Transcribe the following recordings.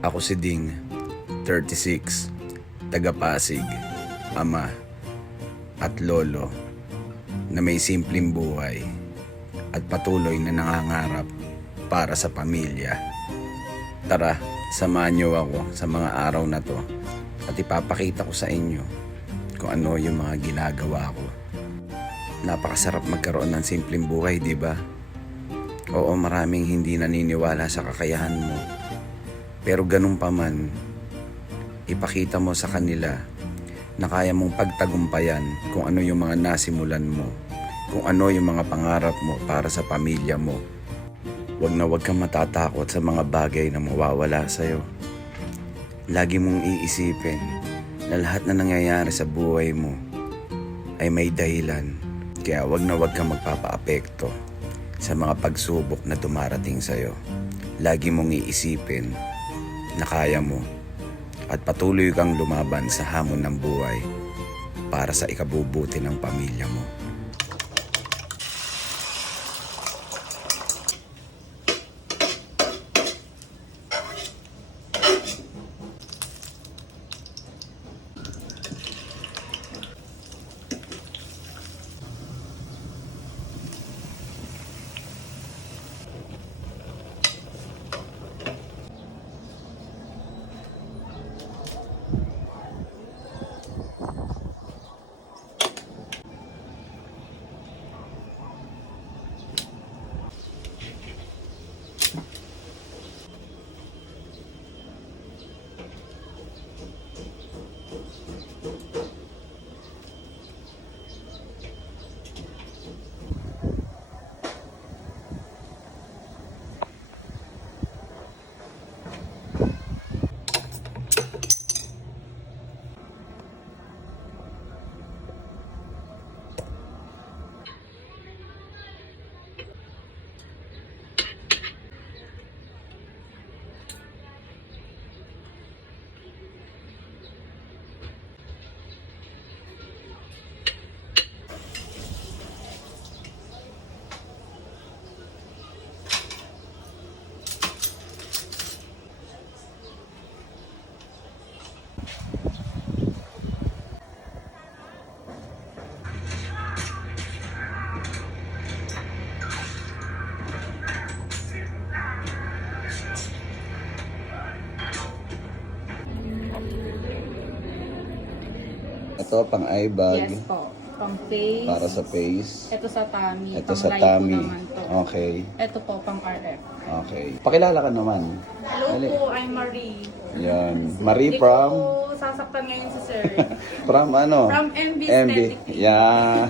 Ako si Ding, 36, taga Pasig, ama at lolo na may simpleng buhay at patuloy na nangangarap para sa pamilya. Tara, samahan niyo ako sa mga araw na to at ipapakita ko sa inyo kung ano yung mga ginagawa ko. Napakasarap magkaroon ng simpleng buhay, di ba? Oo, maraming hindi naniniwala sa kakayahan mo. Pero ganun pa man, ipakita mo sa kanila na kaya mong pagtagumpayan kung ano yung mga nasimulan mo, kung ano yung mga pangarap mo para sa pamilya mo. Huwag na huwag kang matatakot sa mga bagay na mawawala sa'yo. Lagi mong iisipin na lahat na nangyayari sa buhay mo ay may dahilan. Kaya huwag na huwag kang magpapaapekto sa mga pagsubok na dumarating sa'yo. Lagi mong iisipin na kaya mo at patuloy kang lumaban sa hamon ng buhay para sa ikabubuti ng pamilya mo. Ito pang eye bag. Yes po. Pang face. Para sa face. Ito sa tummy. Ito Pang sa lipo tummy. naman to. Okay. Ito po pang RF. Okay. Pakilala ka naman. Hello Dali. po, I'm Marie. Yan. Marie Hindi from? ko sasaktan ngayon si sir. From ano? From MB MB. Aesthetic. Yan.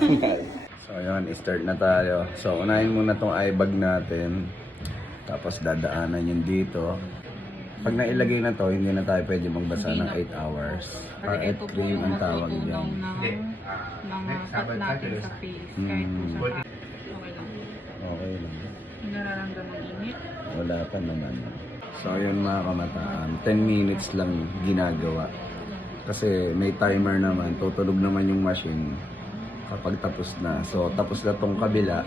So yun, start na tayo. So unahin muna tong eye bag natin. Tapos dadaanan yun dito. Pag nailagay na to, hindi na tayo pwede magbasa ng 8 hours. Kasi Eye ito po cream yung ang tawag matutunaw dyan. ng mga fat natin sa face. Kahit po sa okay lang. Okay lang. Hindi nararamdaman init. Wala pa naman. So yun mga kamataan, 10 minutes lang ginagawa. Kasi may timer naman, tutulog naman yung machine kapag tapos na. So tapos na tong kabila,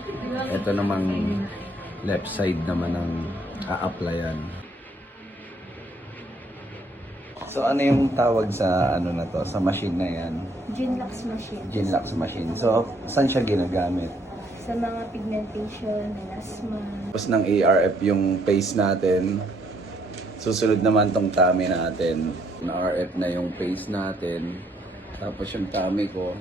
ito namang left side naman ang a-applyan. So ano yung tawag sa ano na to, sa machine na yan? Genlux machine. Genlux machine. So saan siya ginagamit? Sa mga pigmentation, melasma. Tapos ng ARF yung face natin. Susunod naman tong tummy natin. Na RF na yung face natin. Tapos yung tummy ko.